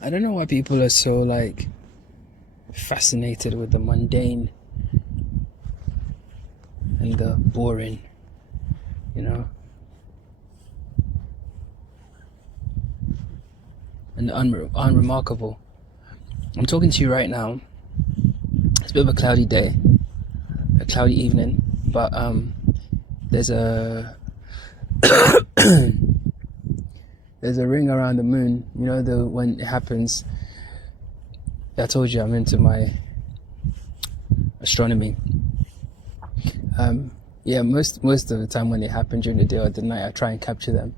I don't know why people are so like fascinated with the mundane and the boring, you know, and the unremarkable. I'm talking to you right now. It's a bit of a cloudy day, a cloudy evening, but there's a there's a ring around the moon. You know, the when it happens. I told you I'm into my astronomy. Yeah, most of the time when they happen during the day or the night, I try and capture them.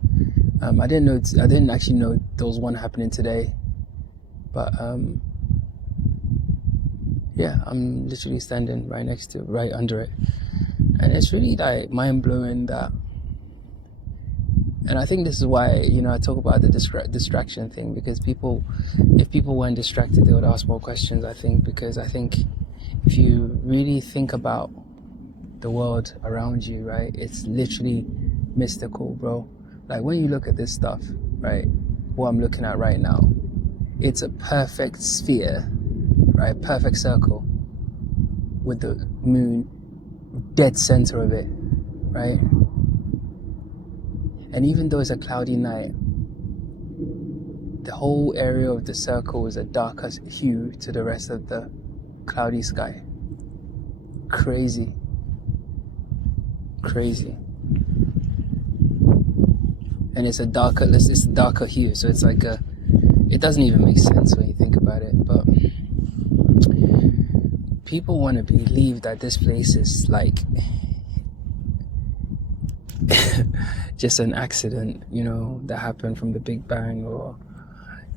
I didn't actually know there was one happening today, but yeah, I'm literally standing right under it, and it's really like mind blowing that. And I think this is why, you know, I talk about the distraction thing, because if people weren't distracted, they would ask more questions, I think, because I think if you really think about the world around you, right, it's literally mystical, bro. Like when you look at this stuff, right, what I'm looking at right now, it's a perfect sphere, right, perfect circle with the moon dead center of it, right? And even though it's a cloudy night, the whole area of the circle is a darker hue to the rest of the cloudy sky. Crazy. And it's a darker hue, so it's like it doesn't even make sense when you think about it. But people want to believe that this place is like just an accident, you know, that happened from the Big Bang, or,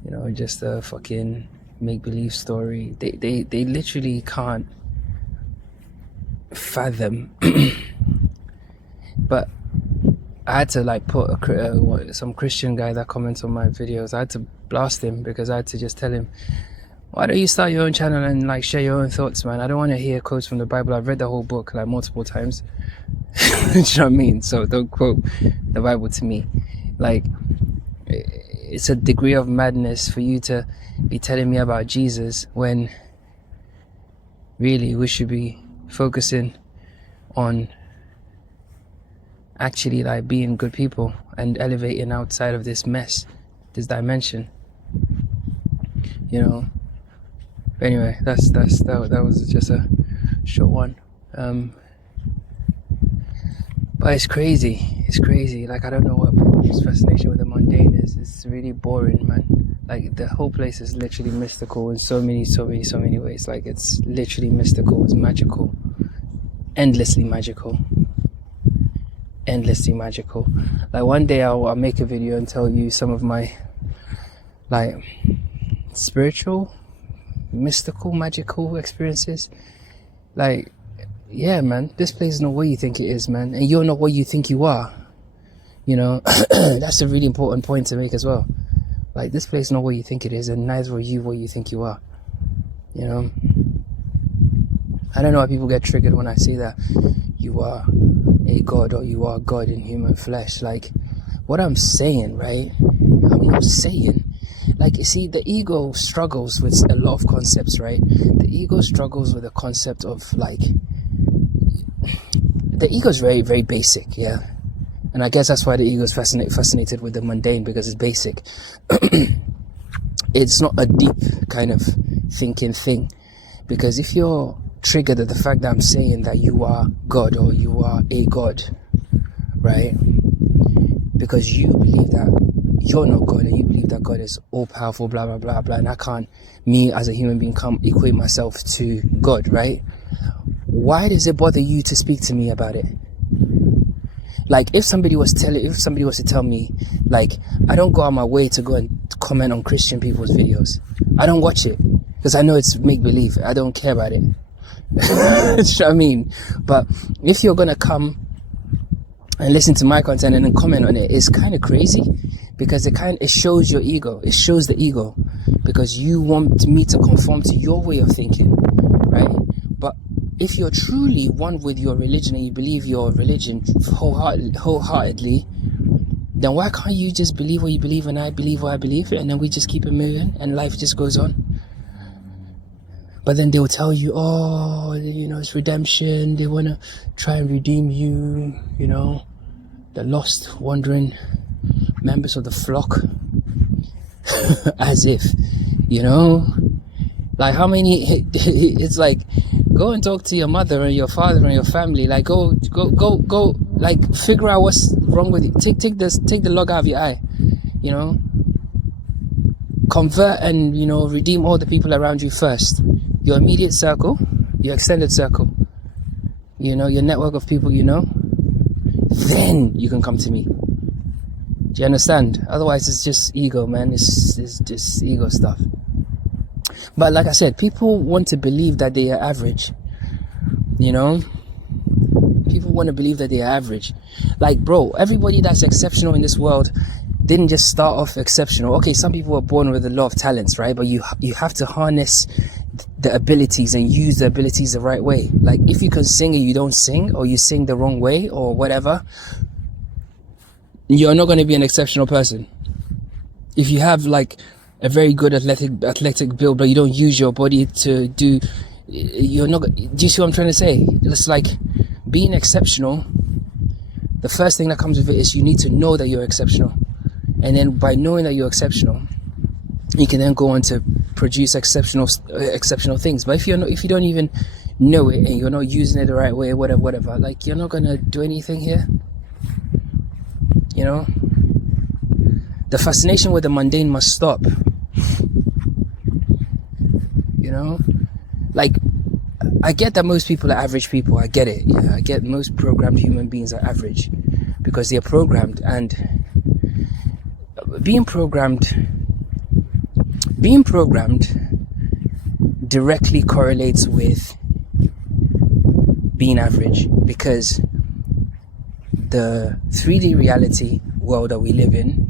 you know, just a fucking make-believe story. They literally can't fathom. But I had to like put some Christian guy that comments on my videos, I had to blast him, because I had to just tell him, why don't you start your own channel and like share your own thoughts, man? I don't want to hear quotes from the Bible. I've read the whole book like multiple times. Do you know what I mean? So don't quote the Bible to me. Like, it's a degree of madness for you to be telling me about Jesus when really we should be focusing on actually like being good people and elevating outside of this mess, this dimension, you know. But anyway, that was just a short one. But it's crazy. Like, I don't know what people's fascination with the mundane is. It's really boring, man. Like, the whole place is literally mystical in so many ways. Like, it's literally mystical. It's magical. Endlessly magical. Like, one day I'll make a video and tell you some of my, like, spiritual, mystical, magical experiences. Like, yeah, man, this place is not what you think it is, man, and you're not what you think you are, you know. That's a really important point to make as well. Like, this place is not what you think it is, and neither are you what you think you are, you know. I don't know why people get triggered when I say that you are a god, or you are God in human flesh. Like, what I'm saying, right, I'm not saying, like, you see, the ego struggles with a lot of concepts, right? The ego struggles with the concept of, like, the ego is very, very basic, yeah. And I guess that's why the ego is fascinated with the mundane, because it's basic. It's not a deep kind of thinking thing. Because if you're triggered at the fact that I'm saying that you are God, or you are a God, right? Because you believe that you're not God, and you believe that God is all powerful, blah, blah, blah, blah, and I can't, me as a human being, equate myself to God, right? Why does it bother you to speak to me about it? Like, if somebody was to tell me, like, I don't go out my way to go and comment on Christian people's videos. I don't watch it, because I know it's make-believe. I don't care about it. You know what I mean? But if you're gonna come and listen to my content and then comment on it, it's kind of crazy, because it shows your ego. It shows the ego, because you want me to conform to your way of thinking, right? But if you're truly one with your religion, and you believe your religion wholeheartedly, then why can't you just believe what you believe and I believe what I believe, and then we just keep it moving and life just goes on? But then they'll tell you, oh, it's redemption. They want to try and redeem you, the lost, wandering members of the flock. As if, like how many, it's like, go and talk to your mother and your father and your family. Like, go, like, figure out what's wrong with you. Take the log out of your eye, convert and, redeem all the people around you first. Your immediate circle, your extended circle, your network of people, then you can come to me. Do you understand? Otherwise, it's just ego, man. It's just ego stuff. But like I said, people want to believe that they are average. People want to believe that they are average. Like, bro, everybody that's exceptional in this world didn't just start off exceptional. Okay, some people were born with a lot of talents, right? But you have to harness the abilities and use the abilities the right way. Like, if you can sing and you don't sing, or you sing the wrong way or whatever, you're not going to be an exceptional person. If you have like a very good athletic build, but you don't use your body to do, you're not. Do you see what I'm trying to say? It's like being exceptional. The first thing that comes with it is you need to know that you're exceptional, and then by knowing that you're exceptional, you can then go on to produce exceptional things. But if you don't even know it and you're not using it the right way, whatever, like, you're not gonna do anything here. The fascination with the mundane must stop. Like, I get that most people are average people. I get it. Yeah, I get most programmed human beings are average because they're programmed, and being programmed directly correlates with being average, because the 3D reality world that we live in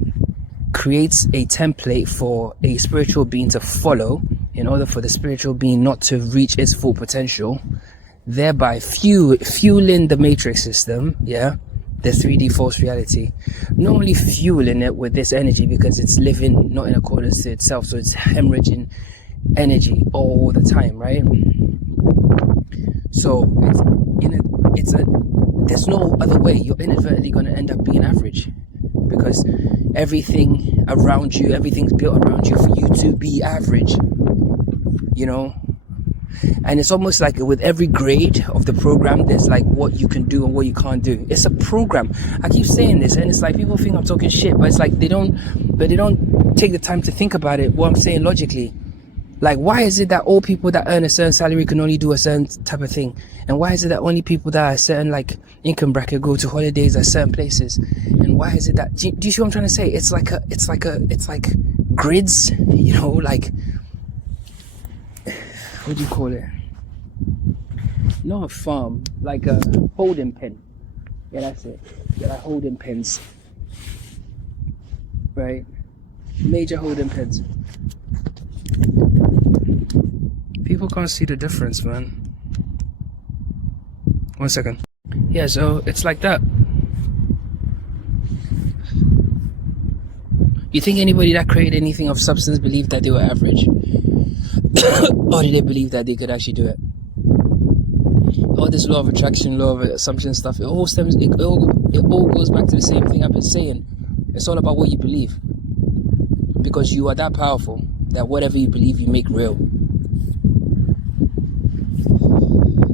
creates a template for a spiritual being to follow in order for the spiritual being not to reach its full potential, thereby fueling the matrix system, the 3D false reality, not only fueling it with this energy because it's living not in accordance to itself, so it's hemorrhaging energy all the time, right? So there's no other way. You're inadvertently going to end up being average, because everything around you, everything's built around you for you to be average, and it's almost like with every grade of the program, there's like what you can do and what you can't do. It's a program. I keep saying this, and it's like people think I'm talking shit, but it's like they don't take the time to think about it, what I'm saying logically. Like, why is it that all people that earn a certain salary can only do a certain type of thing? And why is it that only people that are a certain like income bracket go to holidays at certain places? And why is it that, do you see what I'm trying to say? It's like grids, like, what do you call it? Not a farm, like a holding pen. Yeah, that's it. Yeah, like holding pens. Right? Major holding pens. People can't see the difference, man. 1 second. Yeah, so it's like that. You think anybody that created anything of substance believed that they were average? Or did they believe that they could actually do it? All this law of attraction, law of assumption stuff, it all goes back to the same thing I've been saying. It's all about what you believe. Because you are that powerful that whatever you believe, you make real.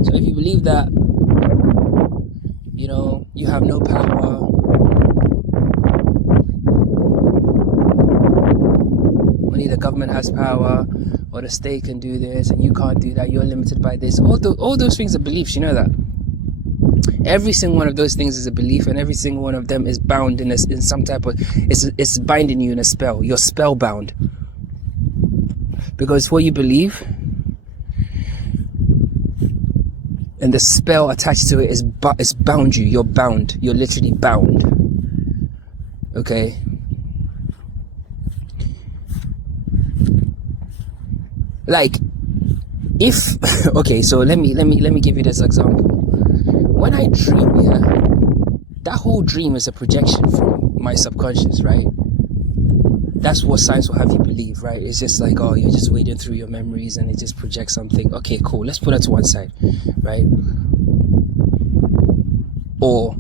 So if you believe that, you have no power, only the government has power, or the state can do this, and you can't do that, you're limited by this, all those things are beliefs, you know that? Every single one of those things is a belief, and every single one of them is bound in some type of, it's binding you in a spell. You're spellbound. Because what you believe, and the spell attached to it is bound you. You're bound. You're literally bound. Okay? Like, if okay, so let me give you this example. When I dream, that whole dream is a projection from my subconscious, right? That's what science will have you believe, right? It's just like, oh, you're just wading through your memories and it just projects something. Okay, cool. Let's put that to one side, right? Or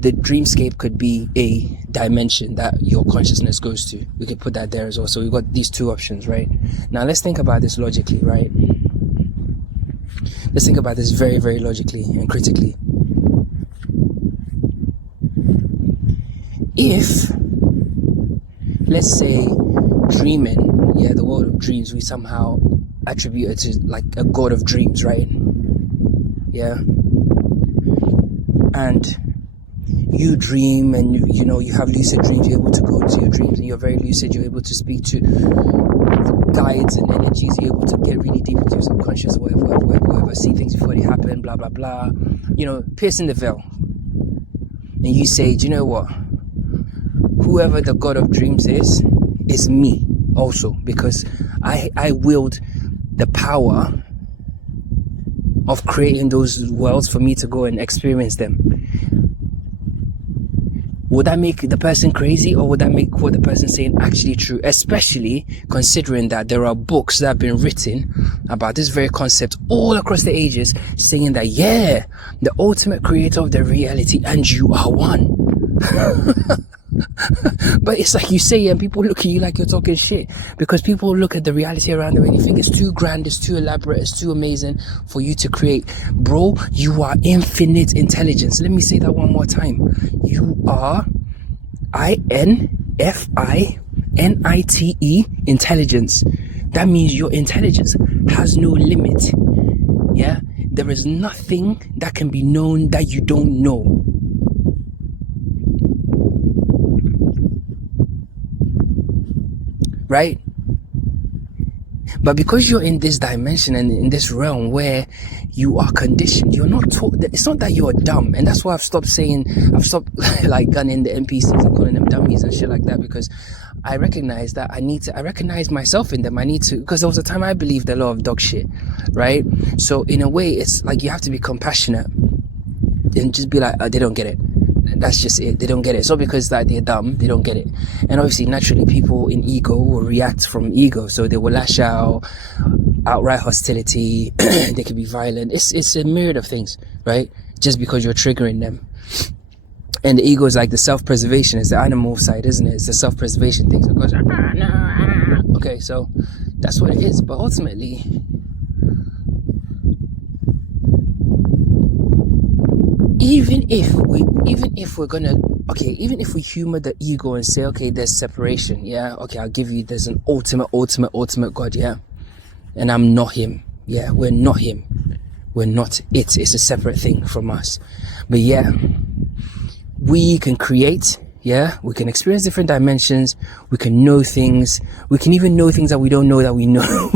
the dreamscape could be a dimension that your consciousness goes to. We could put that there as well. So we've got these two options, right? Now let's think about this logically, right? Let's think about this very, very logically and critically. If, let's say, dreaming, the world of dreams, we somehow attribute it to like a god of dreams, right? Yeah. And you dream and you have lucid dreams, you're able to go into your dreams and you're very lucid, you're able to speak to guides and energies, you're able to get really deep into your subconscious, whatever, see things before they happen, blah, blah, blah. Piercing the veil. And you say, do you know what? Whoever the god of dreams is me also, because I wield the power of creating those worlds for me to go and experience them. Would that make the person crazy, or would that make what the person saying actually true? Especially considering that there are books that have been written about this very concept all across the ages, saying that, the ultimate creator of the reality and you are one. But it's like you say, and people look at you like you're talking shit, because people look at the reality around them and you think it's too grand, it's too elaborate, it's too amazing for you to create. Bro, you are infinite intelligence. Let me say that one more time. You are INFINITE intelligence. That means your intelligence has no limit. Yeah, there is nothing that can be known that you don't know. Right? But because you're in this dimension and in this realm where you are conditioned, you're not taught that. It's not that you're dumb, and that's why I've stopped like gunning the NPCs and calling them dummies and shit like that, because I recognize that I recognize myself in them. Because there was a time I believed a lot of dog shit, right? So in a way, it's like you have to be compassionate and just be like, oh, they don't get it. That's just it. They don't get it. It's not because that they're dumb, they don't get it. And obviously, naturally, people in ego will react from ego. So they will lash out, outright hostility. They can be violent. It's a myriad of things, right? Just because you're triggering them. And the ego is like the self-preservation. It's the animal side, isn't it? It's the self-preservation thing. So it goes, okay, so that's what it is. But ultimately, even if we humor the ego and say, okay, there's separation, I'll give you, there's an ultimate God, and I'm not him, we're not him, we're not it, it's a separate thing from us. But we can create, we can experience different dimensions, we can know things, we can even know things that we don't know that we know.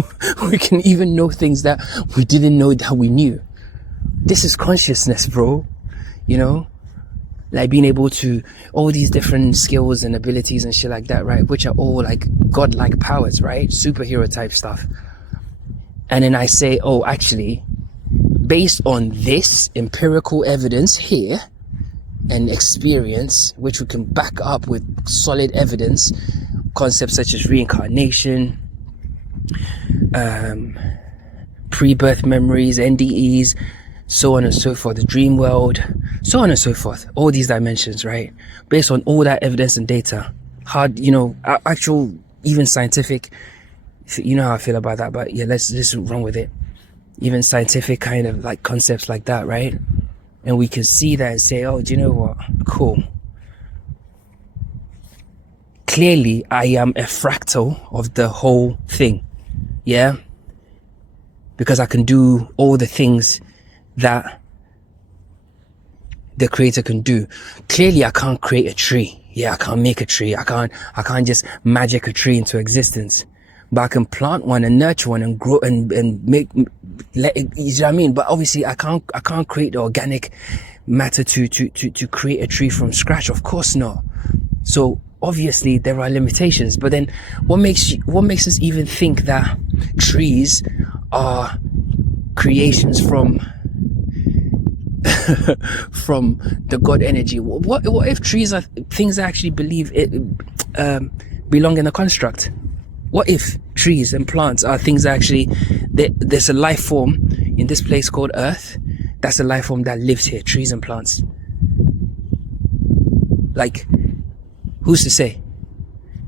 We can even know things that we didn't know that we knew. This is consciousness, bro. Like being able to, all these different skills and abilities and shit like that, right? Which are all like godlike powers, right? Superhero type stuff. And then I say, oh, actually, based on this empirical evidence here and experience, which we can back up with solid evidence, concepts such as reincarnation, pre-birth memories, NDEs, so on and so forth, the dream world, so on and so forth, all these dimensions, right? Based on all that evidence and data, hard, actual, even scientific, you know how I feel about that, but let's just run with it. Even scientific kind of like concepts like that, right? And we can see that and say, oh, do you know what? Cool. Clearly, I am a fractal of the whole thing, because I can do all the things that the creator can do. Clearly, I can't create a tree. I can't make a tree. I can't just magic a tree into existence. But I can plant one and nurture one and grow and let it, you know what I mean? But obviously, I can't create the organic matter to create a tree from scratch. Of course not. So obviously there are limitations. But then what makes us even think that trees are creations from from the God energy. What if trees are things that actually believe it belong in a construct? What if trees and plants are things that actually there's a life form in this place called Earth? That's a life form that lives here, trees and plants. Like, who's to say?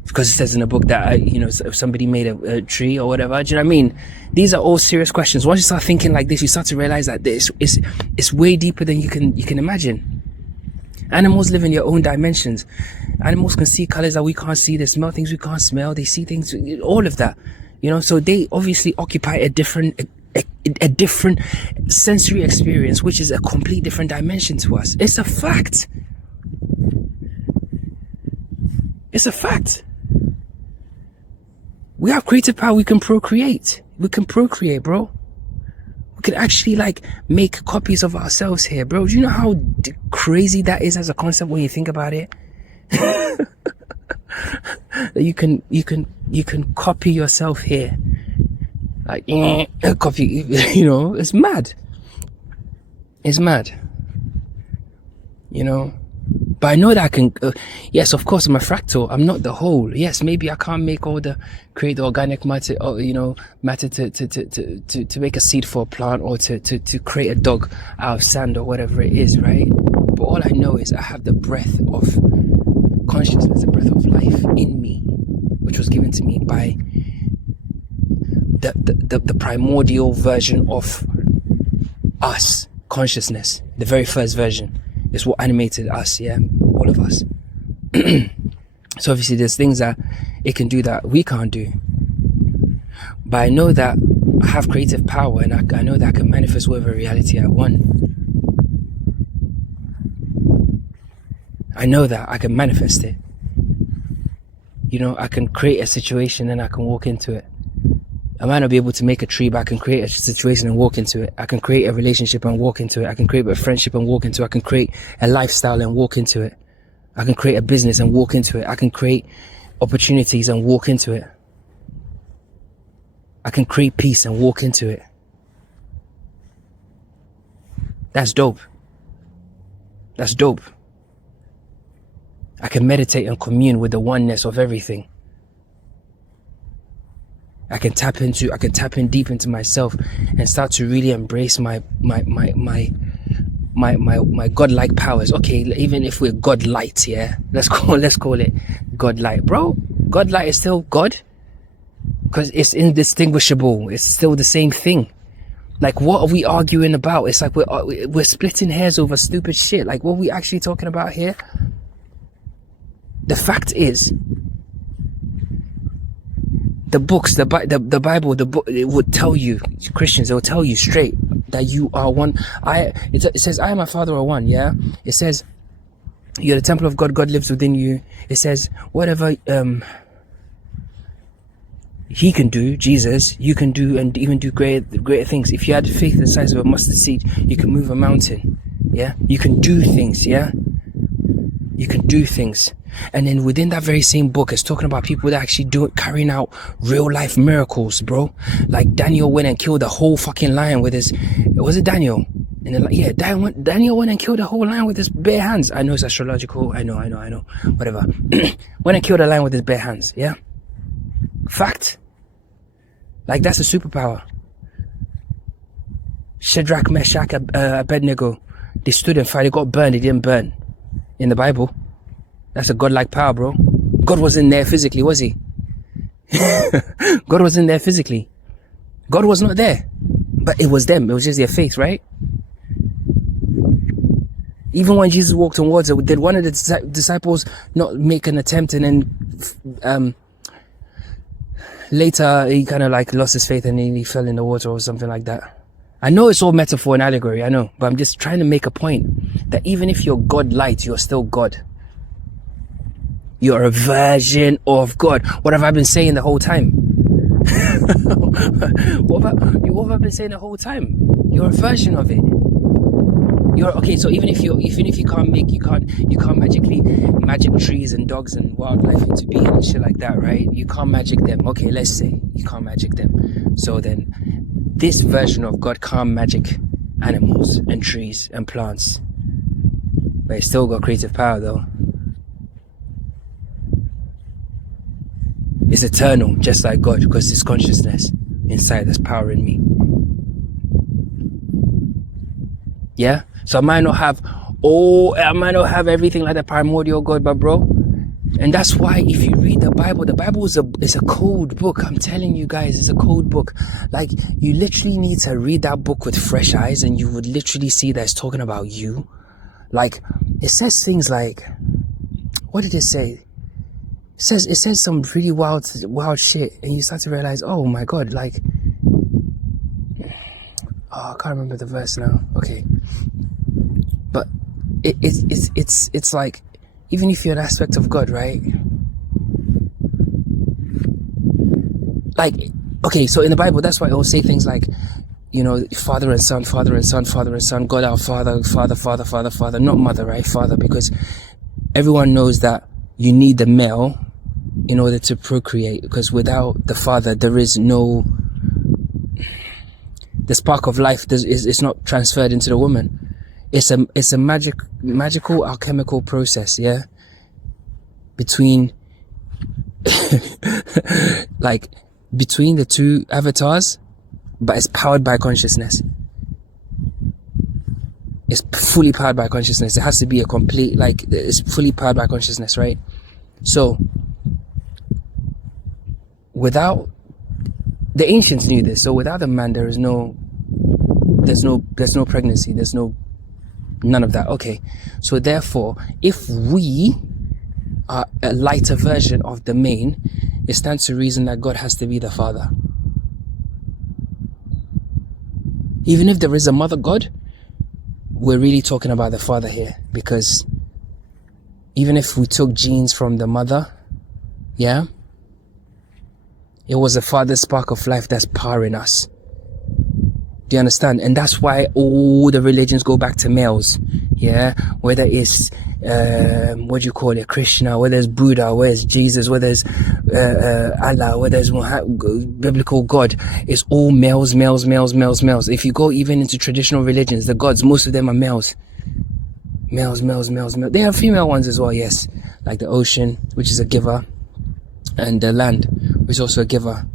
Because it says in a book that if somebody made a tree or whatever, do you know what I mean? These are all serious questions. Once you start thinking like this, you start to realize that it's way deeper than you can imagine. Animals live in your own dimensions. Animals can see colors that we can't see. They smell things we can't smell. They see things, all of that. So they obviously occupy a different sensory experience, which is a complete different dimension to us. It's a fact. It's a fact. We have creative power. We can procreate. We can procreate, bro. We can actually make copies of ourselves here, bro. Do you know how crazy that is as a concept when you think about it? That you can copy yourself here. Copy. It's mad. It's mad. But I know that I can, yes, of course, I'm a fractal. I'm not the whole. Yes, maybe I can't create the organic matter, or, matter to make a seed for a plant, or to create a dog out of sand or whatever it is, right? But all I know is I have the breath of consciousness, the breath of life in me, which was given to me by the primordial version of us, consciousness, the very first version. It's what animated us, yeah, all of us. So obviously there's things that it can do that we can't do. But I know that I have creative power, and I know that I can manifest whatever reality I want. I know that I can manifest it. I can create a situation and I can walk into it. I might not be able to make a tree, but I can create a situation and walk into it. I can create a relationship and walk into it. I can create a friendship and walk into it. I can create a lifestyle and walk into it. I can create a business and walk into it. I can create opportunities and walk into it. I can create peace and walk into it. That's dope. That's dope. I can meditate and commune with the oneness of everything. I can tap in deep into myself and start to really embrace my godlike powers. Okay, even if we're godlight, yeah, let's call it godlight, bro. Godlight is still God, because it's indistinguishable. It's still the same thing. Like, what are we arguing about? It's like we're splitting hairs over stupid shit. Like, what are we actually talking about here? The fact is, the books, the Bible, the book, it would tell you, Christians, it will tell you straight that you are one. It says, I and my Father are one, yeah? It says, you're the temple of God, God lives within you. It says, whatever he can do, Jesus, you can do, and even do greater things. If you had faith the size of a mustard seed, you can move a mountain, yeah? You can do things, yeah? You can do things. And then within that very same book, it's talking about people that actually carrying out real life miracles, bro. Like Daniel went and killed a whole fucking lion with his, was it Daniel? Daniel went and killed a whole lion with his bare hands. I know it's astrological. I know. Whatever. Went and killed a lion with his bare hands. Yeah. Fact. Like, that's a superpower. Shadrach, Meshach, Abednego, they stood and fight. They got burned. They didn't burn. In the Bible. That's a godlike power, bro. God wasn't there physically, was he? God wasn't there physically. God was not there. But it was them. It was just their faith, right? Even when Jesus walked on water, did one of the disciples not make an attempt, and then later he kind of lost his faith and he fell in the water or something like that? I know it's all metaphor and allegory, I know. But I'm just trying to make a point that even if you're God light, you're still God. You're a version of God. What have I been saying the whole time? What have I been saying the whole time? You're a version of it. Okay. So even if you can't magic trees and dogs and wildlife into being and shit like that, right? You can't magic them. Okay, let's say you can't magic them. So then, this version of God can't magic animals and trees and plants. But it's still got creative power though. It's eternal, just like God, because it's consciousness inside that's powering me. Yeah? So I might not have everything like the primordial God, but bro, and that's why if you read the Bible is a code book. I'm telling you guys, it's a code book. Like, you literally need to read that book with fresh eyes, and you would literally see that it's talking about you. Like, it says things like, what did it say? It says some really wild shit, and you start to realize, oh my God, like, I can't remember the verse now. Okay, but it's like, even if you're an aspect of God, right? Like, okay, so in the Bible, that's why it will say things like, you know, Father and Son, Father and Son, Father and Son, God our Father, Father, not Mother, right? Father, because everyone knows that you need the male in order to procreate, because without the father, there is no, the spark of life is not transferred into the woman. It's a magical alchemical process, yeah, between like between the two avatars, but it's powered by consciousness. It's fully powered by consciousness. It has to be a complete, like, it's fully powered by consciousness, right? So without, the ancients knew this, so without a man there's no pregnancy, there's none of that. Okay, so therefore, if we are a lighter version of the main, it stands to reason that God has to be the father. Even if there is a mother God, we're really talking about the father here, because even if we took genes from the mother, yeah, it was the father's spark of life that's powering us. Do you understand? And that's why all the religions go back to males, yeah, whether it's what do you call it, Krishna, whether it's Buddha, whether it's Jesus, whether it's Allah, whether it's biblical God, it's all males. If you go even into traditional religions, the gods, most of them are males. Males. They have female ones as well, yes, like the ocean, which is a giver, and the land, which is also a giver,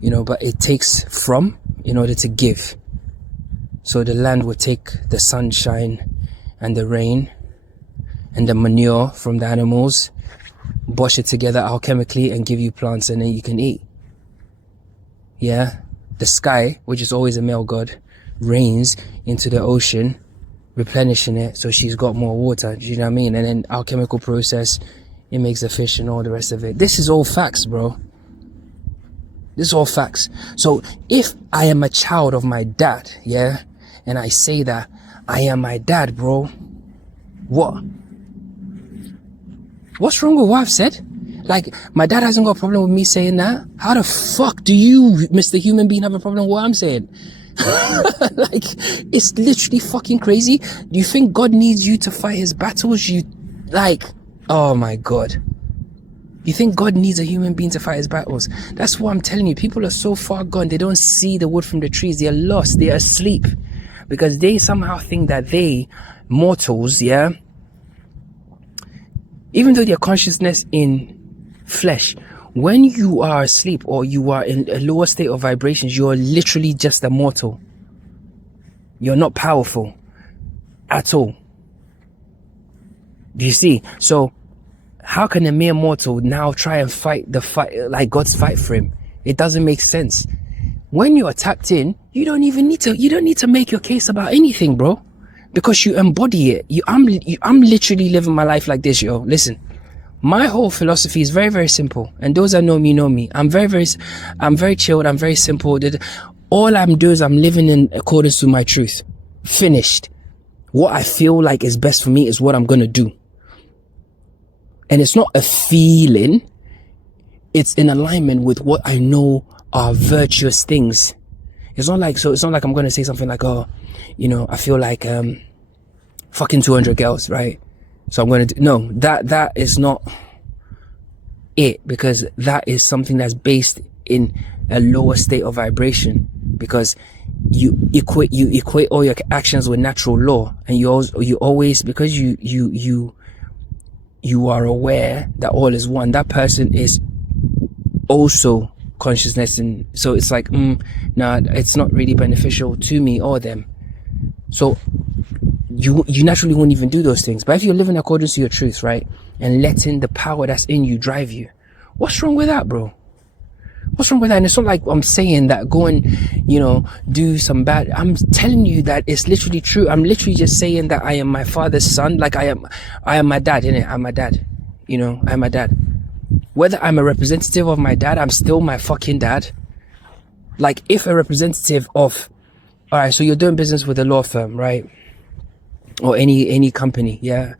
you know, but it takes from in order to give. So the land will take the sunshine and the rain and the manure from the animals, wash it together alchemically and give you plants, and then you can eat. Yeah, the sky, which is always a male god, rains into the ocean, replenishing it, so she's got more water. Do you know what I mean? And then alchemical process, it makes the fish and all the rest of it. This is all facts, bro. This is all facts. So if I am a child of my dad, yeah, and I say that I am my dad, bro, what's wrong with what I've said? Like, my dad hasn't got a problem with me saying that. How the fuck do you, Mr. Human Being, have a problem with what I'm saying? Like, it's literally fucking crazy. Do you think God needs you to fight his battles? Oh my God. You think God needs a human being to fight his battles? That's what I'm telling you. People are so far gone, they don't see the wood from the trees. They are lost. They are asleep. Because they somehow think that they, mortals, yeah, even though their consciousness in flesh, when you are asleep or you are in a lower state of vibrations, you are literally just a mortal. You're not powerful at all. Do you see? So how can a mere mortal now try and fight the fight like God's fight for him? It doesn't make sense. When you're tapped in, you don't need to make your case about anything, bro, because you embody it. I'm literally living my life like this, yo. Listen, my whole philosophy is very, very simple, and those that know me. I'm very chilled. I'm very simple. All I'm doing is I'm living in accordance to my truth. Finished. What I feel like is best for me is what I'm gonna do. And it's not a feeling, it's in alignment with what I know are virtuous things. It's not like I'm going to say something like, oh, you know, I feel like fucking 200 girls, right? So I'm going to do, no, that is not it, because that is something that's based in a lower state of vibration, because you equate all your actions with natural law, and you always, because you are aware that all is one, that person is also consciousness, and so it's like nah, it's not really beneficial to me or them. So you naturally won't even do those things. But if you're living according to your truth, right, and letting the power that's in you drive you, what's wrong with that, bro? What's wrong with that? And it's not like I'm saying that go and, do some bad. I'm telling you that it's literally true. I'm literally just saying that I am my father's son. Like I am my dad, innit? I'm my dad. I'm my dad. Whether I'm a representative of my dad, I'm still my fucking dad. Like, if a representative of, all right, so you're doing business with a law firm, right? Or any company, yeah.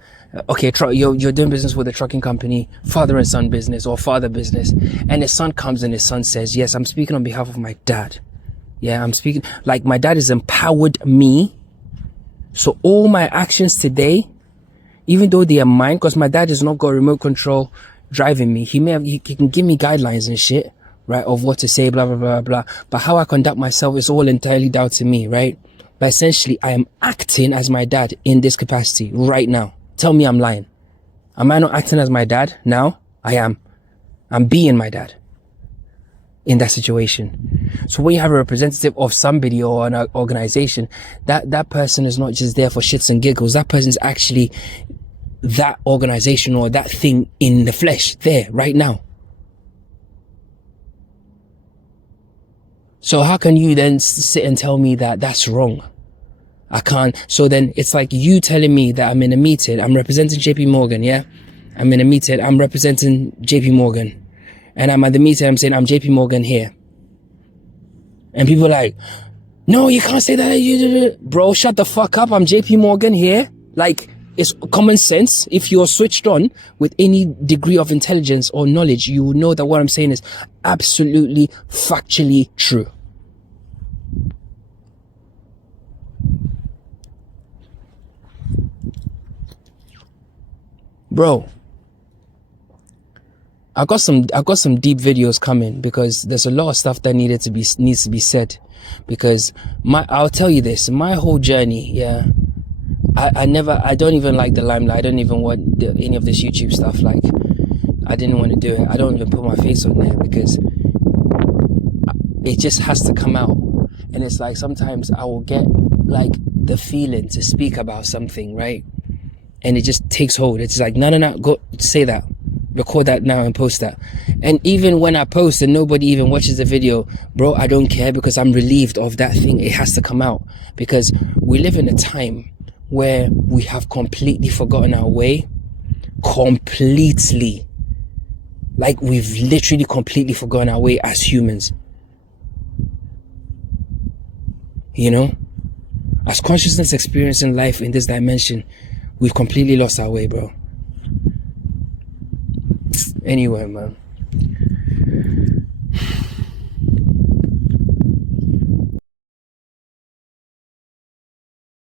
Okay, you're doing business with a trucking company, father and son business, or father business, and his son comes and his son says, yes, I'm speaking on behalf of my dad. Yeah, I'm speaking, like, my dad has empowered me. So all my actions today, even though they are mine, because my dad has not got remote control driving me, he can give me guidelines and shit, right, of what to say, blah, blah, blah, blah. But how I conduct myself is all entirely down to me, right? But essentially, I am acting as my dad in this capacity right now. Tell me I'm lying. Am I not acting as my dad now? I am. I'm being my dad in that situation. So when you have a representative of somebody or an organization, that person is not just there for shits and giggles. That person is actually that organization or that thing in the flesh there right now. So how can you then sit and tell me that that's wrong? I can't. So then it's like you telling me that I'm in a meeting, I'm representing JP Morgan, yeah? I'm in a meeting, I'm representing JP Morgan. And I'm at the meeting, I'm saying I'm JP Morgan here. And people are like, no, you can't say that. Bro, shut the fuck up, I'm JP Morgan here. Like, it's common sense. If you're switched on with any degree of intelligence or knowledge, you will know that what I'm saying is absolutely factually true. Bro, I got some deep videos coming, because there's a lot of stuff that needs to be said. Because I'll tell you this, my whole journey, yeah, I don't even like the limelight. I don't even want any of this YouTube stuff. Like, I didn't want to do it. I don't even put my face on there because it just has to come out. And it's like, sometimes I will get like the feeling to speak about something, right? And it just takes hold. It's like, no, go say that, record that now and post that. And even when I post and nobody even watches the video, bro, I don't care, because I'm relieved of that thing. It has to come out, because we live in a time where we have completely forgotten our way. Completely. Like, we've literally completely forgotten our way as humans. As consciousness experiencing life in this dimension, we've completely lost our way, bro. Anyway, man.